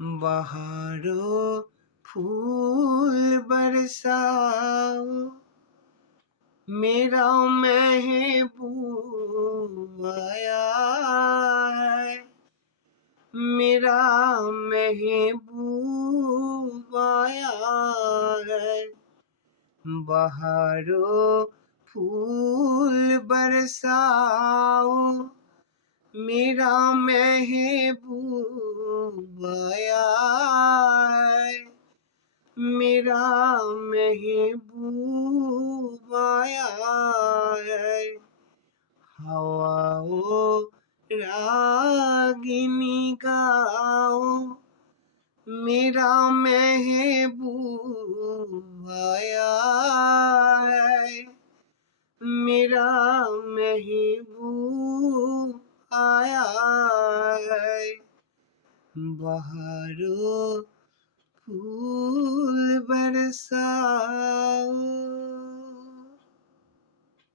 बहारों फूल बरसाओ, मेरा महबूब आया है, मेरा महबूब आया है। बहारों फूल बरसाओ, मेरा महबूब आया है, मेरा महबूब आया है। हवाओं रागिनी गाओ, मेरा महबूब आया है, मेरा महबूब आया है। बहारों फूल बरसा